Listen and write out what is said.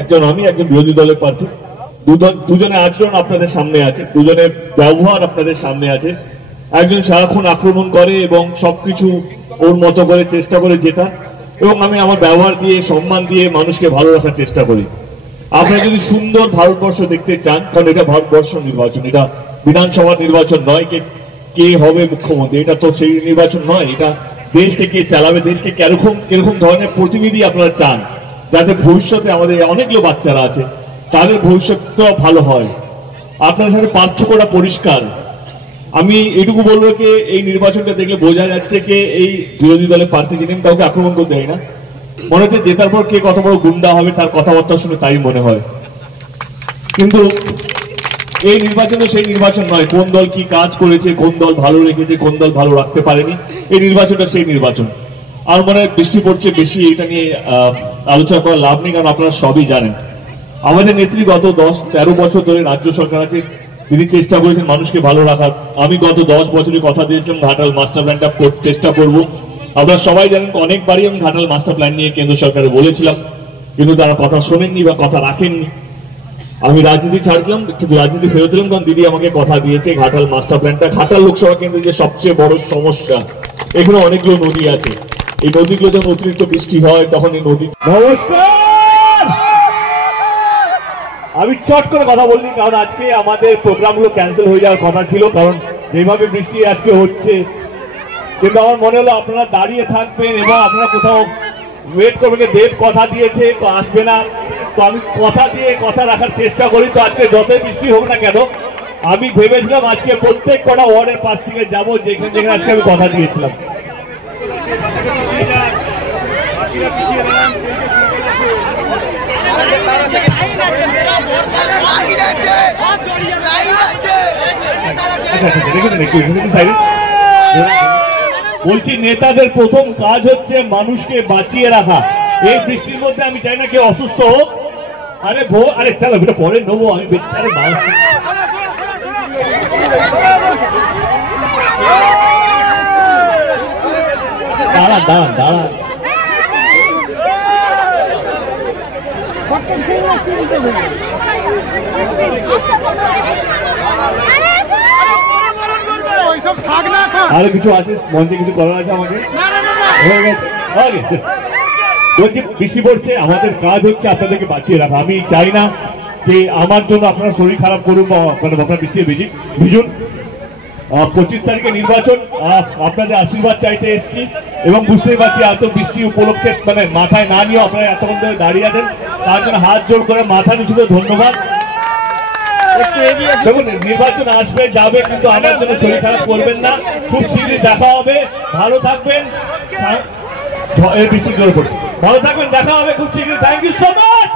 একজন আমি একজন বিরোধী দলের প্রার্থী দুজনে আচরণ আপনাদের সামনে আছে, দুজনের ব্যবহার আপনাদের সামনে আছে। একজন সারাক্ষণ আক্রমণ করে এবং সবকিছু ওর মতো করে চেষ্টা করে জেতা, এবং আমি আমার ব্যবহার দিয়ে সম্মান দিয়ে মানুষকে ভালো রাখার চেষ্টা করি। আপনারা যদি সুন্দর ভারতবর্ষ দেখতে চান, কারণ এটা ভারতবর্ষ নির্বাচন, এটা বিধানসভা নির্বাচন নয়, কে হবে মুখ্যমন্ত্রী এটা তো সেই নির্বাচন নয়, এটা দেশকে কে চালাবে, দেশকে কিরকম ধরনের প্রতিনিধি আপনারা চান, যাতে ভবিষ্যতে আমাদের অনেকগুলো বাচ্চারা আছে তাদের ভবিষ্যৎটা ভালো হয়। আপনাদের সাথে পার্থক্যটা পরিষ্কার। আমি এটুকু বলবো যে এই নির্বাচনটা দেখলে বোঝা যাচ্ছে যে এই বিরোধী দলের প্রার্থী যিনি কাউকে আক্রমণ করতে হয় না, মনে হচ্ছে জেতার পর কে কত বড় গুন্ডা হবে তার কথাবার্তা শুনে তাই মনে হয়। কিন্তু এই নির্বাচনে সেই নির্বাচন নয়, কোন দল কি কাজ করেছে, কোন দল ভালো রেখেছে, কোন দল ভালো রাখতে পারেনি, এই নির্বাচনটা সেই নির্বাচন। আর মনে হয় বৃষ্টি পড়ছে বেশি, এটা নিয়ে আলোচনা করার লাভ নেই, কারণ আপনারা সবই জানেন আমাদের নেত্রী গত 10-13 বছর ধরে রাজ্য সরকার আছে, তিনি চেষ্টা করেছেন মানুষকে ভালো রাখার। আমি গত 10 বছরে কথা দিয়েছিলাম ঘাটাল মাস্টার প্ল্যানটা চেষ্টা করব। আপনারা সবাই জানেন অনেকবারই আমি ঘাটাল মাস্টার প্ল্যান নিয়ে কেন্দ্র সরকারে বলেছিলাম, কিন্তু তারা কথা শোনেননি বা কথা রাখেননি। আমি রাজনীতি ছাড়ছিলাম, কিন্তু রাজনীতি ফেরত দিলাম, কারণ দিদি আমাকে কথা দিয়েছে ঘাটাল মাস্টার প্ল্যানটা, ঘাটাল লোকসভা কেন্দ্রের যে সবচেয়ে বড় সমস্যা, এখানে অনেকগুলো নদী আছে, এই নদীগুলো যখন অতিরিক্ত বৃষ্টি হয় তখন এই নদী। নমস্কার, আমি চট করে কথা বলিনি, কারণ আজকে আমাদের প্রোগ্রামগুলো ক্যান্সেল হয়ে যাওয়ার কথা ছিল, কারণ যেভাবে বৃষ্টি আজকে হচ্ছে। কিন্তু আমার মনে হলো আপনারা দাঁড়িয়ে থাকবেন এবং আপনারা কোথাও ওয়েট করবেন। দেব কথা দিয়েছে তো আসবে না, তো আমি কথা দিয়ে কথা রাখার চেষ্টা করি। তো আজকে যতই বৃষ্টি হোক না কেন, আমি ভেবেছিলাম আজকে প্রত্যেক কটা ওয়ার্ডের পাশ থেকে যাবো যেখানে যেখানে আজকে আমি কথা দিয়েছিলাম। বলছি নেতাদের প্রথম কাজ হচ্ছে মানুষকে বাঁচিয়ে রাখা। এই বৃষ্টির মধ্যে আমি চাই না কেউ অসুস্থ হোক। আরে চলো এটা পরে নেবো আমি। দাঁড়ান দাঁড়ান দাঁড়ান, আরে কিছু আছে মঞ্চে, কিছু করার আছে আমাকে, হয়ে গেছে। বলছি বৃষ্টি পড়ছে, আমাদের কাজ হচ্ছে আপনাদেরকে বাঁচিয়ে রাখা। আমি চাই না যে আমার জন্য আপনার শরীর খারাপ করুন বা আপনার বৃষ্টি ভিজুন। 25 তারিখে নির্বাচন, আপনাদের আশীর্বাদ চাইতে এসেছি এবং বুঝতেই পারছি এত বৃষ্টি উপলক্ষে মানে মাথায় না নিয়ে আপনারা এতক্ষণ ধরে দাঁড়িয়ে আছেন, তার জন্য হাত জোর করে মাথা নিচু করে ধন্যবাদ। দেখুন নির্বাচন আসবে যাবে, কিন্তু আমার জন্য শরীর খারাপ করবেন না। খুব শীঘ্রই দেখা হবে, ভালো থাকবেন। বৃষ্টি জোর করছে, ভালো থাকবেন, দেখা হবে খুব শীঘ্রই। Thank you so much.